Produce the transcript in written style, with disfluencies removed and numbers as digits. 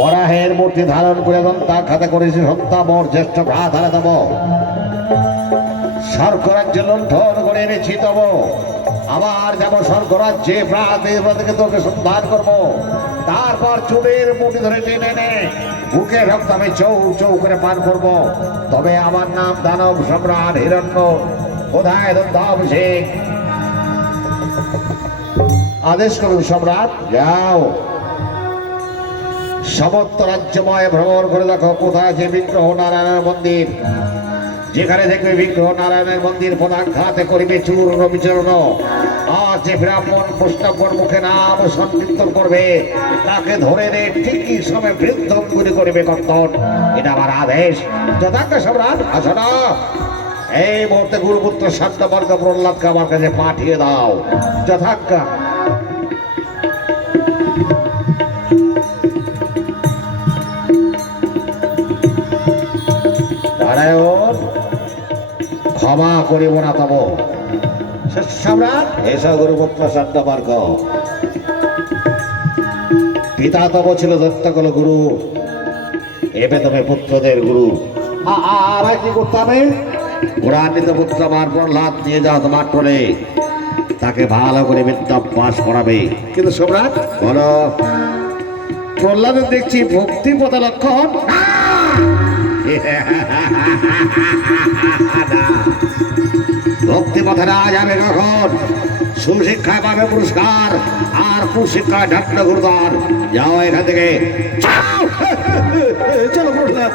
বরাহের মূর্তি ধারণ করে দন্তা খাতে করেছি সন্তা মোর জ্যেষ্ঠ ভ্রাত হারে দেব স্বর্গরাজ্যে লুণ্ঠন করে এনেছি তব আবার যাব স্বর্গরাজ্যে প্রাতে তোকে সন্ধান করবো তারপর চুলের মুঠি ধরে টেনে নে বুকে রক্ত আমি চৌ চৌ করে পান করব তবে আমার নাম দানব সম্রাট হিরণ্য কোথায় দন্তাভিষেক আদেশ করুন সম্রাট যাও সমস্ত রাজ্যময় ভ্রমণ করে দেখো কোথায় আছে বিগ্রহ নারায়ণের মন্দির যেখানে দেখবে বিগ্রহ নারায়ণের মন্দির প্রধান খাতে করিবে চূর্ণ বিচরণ আর যে ব্রাহ্মণ বৈষ্ণবগণ মুখে নাম সংকীর্তন করবে তাকে ধরে নে ঠিকই সময় বৃদ্ধঙ্গুলি করিবে কর্তন এটা আমার আদেশ যথাজ্ঞা সম্রাট আসো না এই মুহূর্তে গুরুপুত্র শান্তবর্গ প্রহ্লাদকে আমার কাছে পাঠিয়ে দাও যথাজ্ঞা নারায়ণ ক্ষমা করিব না তব সম্রাট এসব গুরুপুত্র শান্তবর্গ পিতা তব ছিল দত্তকল গুরু এবে তবে পুত্রদের গুরু আর কি করতে হবে গুণান্বিত পুত্র আমার প্রহ্লাদ নিয়ে যাও তোমার টোলে তাকে ভালো করে বিদ্যাভ্যাস করাবে কিন্তু সম্রাট বলো প্রহ্লাদের দেখছি ভক্তি পথে লক্ষণ ভক্তি পথে না যাবে কখন সুশিক্ষায় পাবে পুরস্কার আর কুশিক্ষায় ঢাকল গুরুদার যাও এখান থেকে চলো প্রহ্লাদ